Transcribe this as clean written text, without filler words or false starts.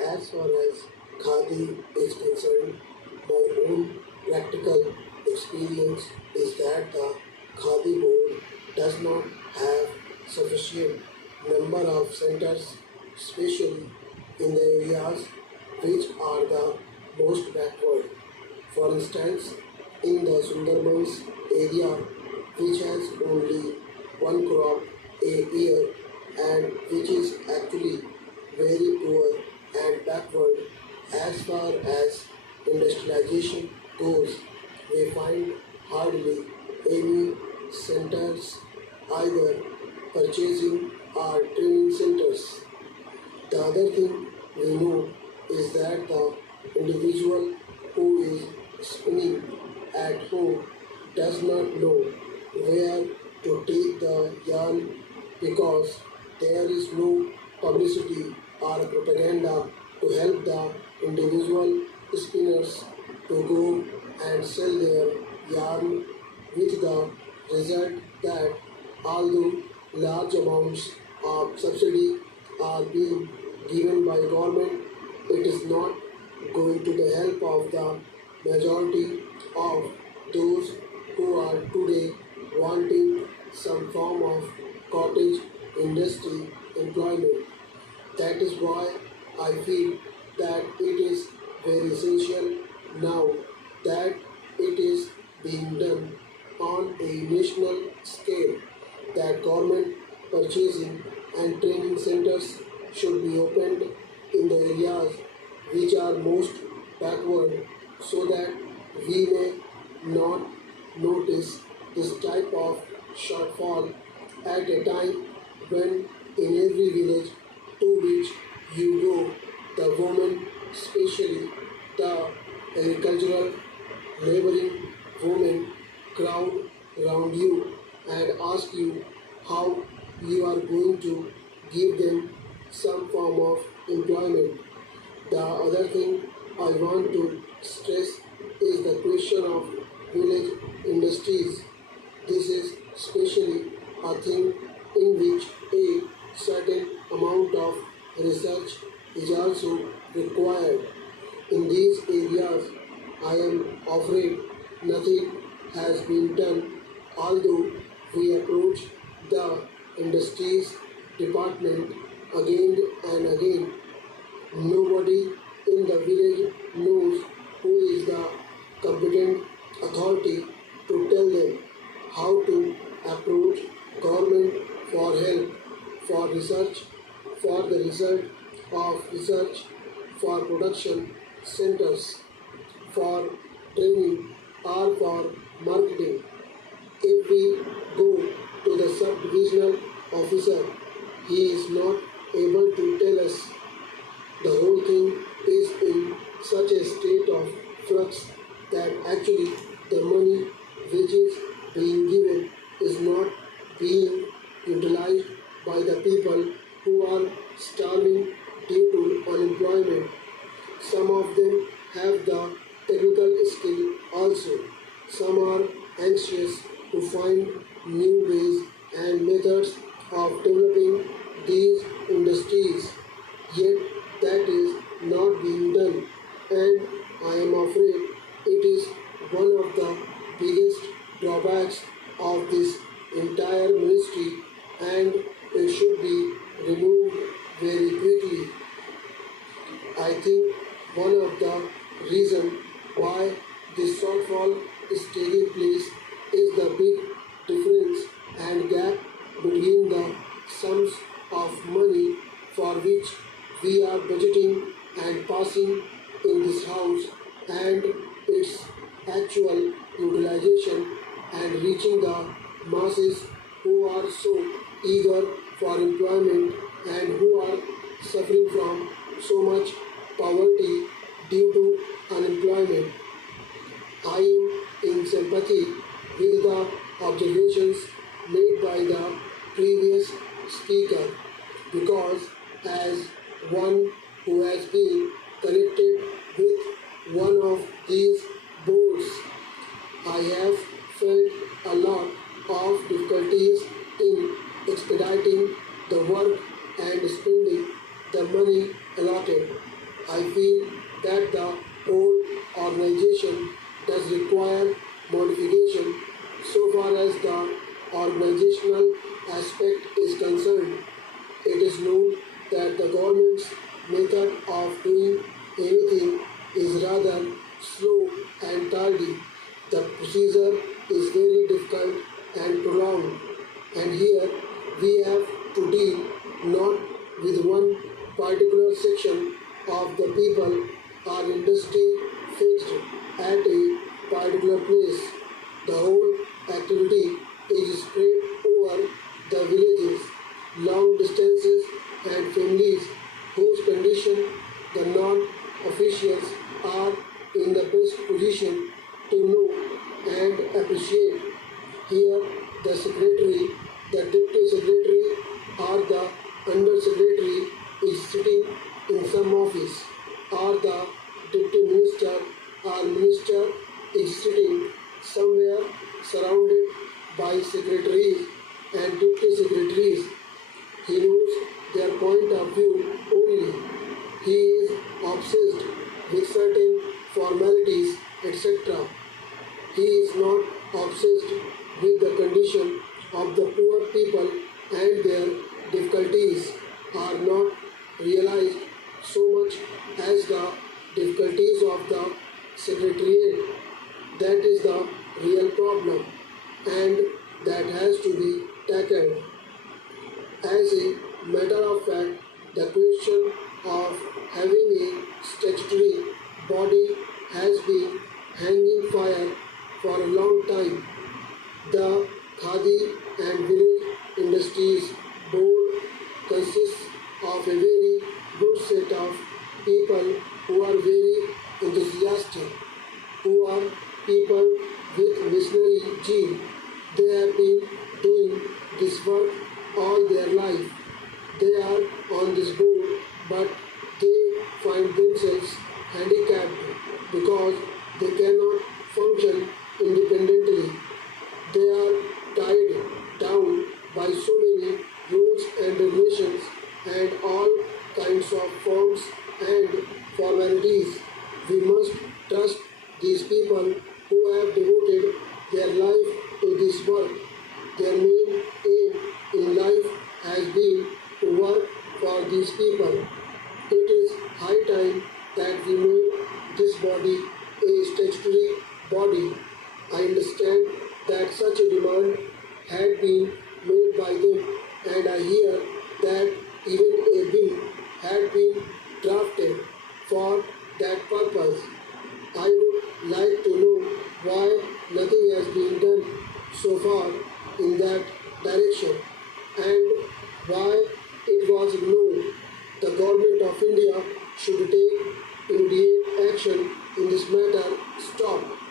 As far as Khadi is concerned, my own practical experience is that the Khadi board does not have sufficient number of centers, especially in the areas which are the most backward. For instance, in the Sundarbans area, which has only one crop a year and which is actually very poor and backward as far as industrialization goes, we find hardly any centers either purchasing or training centers. The other thing we know is that the individual who is spinning at home does not know where to take the yarn because there is no publicity or propaganda to help the individual spinners to go and sell their yarn with the result that although large amounts of subsidy are being given by government, it is not going to the help of the majority of those who are today wanting some form of cottage industry employment. That is why I feel that it is very essential now that it is being done on a national scale that government purchasing and training centers should be opened in the areas which are most backward so that we may not notice this type of shortfall at a time when in every village to which you go, the women, especially the agricultural laboring women, crowd around you and ask you how you are going to give them some form of employment. The other thing I want to stress is the question of village industries. This is especially a thing in which a certain amount of research is also required. In these areas, I am afraid nothing has been done, although we approach the industries department again and again. Nobody in the village knows who is the competent authority to tell them how to approach government for help, for research, for the result of research, for production centers, for training or for marketing. If we go to the sub-divisional officer, he is not able to tell us. The whole thing is in such a state of flux that actually the money which is being given is not being utilized by the people who are starving due to unemployment. Some of them have the technical skill also. Some are anxious to find new ways and methods of developing these industries. Yet that is not being done, and I am afraid it is one of the biggest drawbacks of this entire ministry, and it should be removed very quickly. I think one of the reasons why this shortfall is taking place is the big difference and gap between the sums of money for which we are budgeting and passing in this house and its actual utilization and reaching the masses who are so eager for employment and who are suffering from so much poverty due to unemployment. I am in sympathy with the observations made by the previous speaker because as one who has been connected with one of these boards, I have felt a lot of difficulties in expediting the work and spending the money allotted. I feel that the whole organization does require modification so far as the organizational aspect is concerned. It is known that the government's method of doing anything is rather slow and tardy. The procedure is very difficult and prolonged, and here we have to deal not with one particular section of the people or industry fixed at a particular place. The whole activity is spread over the villages, long distances, and families whose condition the non-officials are in the best position to know and appreciate. Here, the secretary, the deputy secretary, or the under secretary is sitting in some office, or the deputy minister or minister is sitting somewhere surrounded by secretaries and deputy secretaries. He knows their point of view only. He is obsessed with certain formalities, etc. He is not obsessed with the condition of the poor people, and their difficulties are not realized so much as the difficulties of the secretariat. That is the real problem, and that has to be tackled. As a matter of fact, the question of having a statutory body has been hanging fire for a long time. The Khadi and Village Industries Board consists of a very good set of people who are very enthusiastic, who are people with visionary gene. They have been doing this work all their life. They are on this board, but they find themselves handicapped because they cannot function independently. They are tied down by so many rules and regulations and all kinds of forms and formalities. We must trust these people who have devoted their life to this work. Their main aim in life has been to work for these people. It is high time that we made this body a statutory body. I understand that such a demand had been made by them, and I hear that even a bill had been drafted for that purpose. I would like to know why nothing has been done so far in that direction, and why it was ignored. The government of India should take immediate action in this matter. Stop.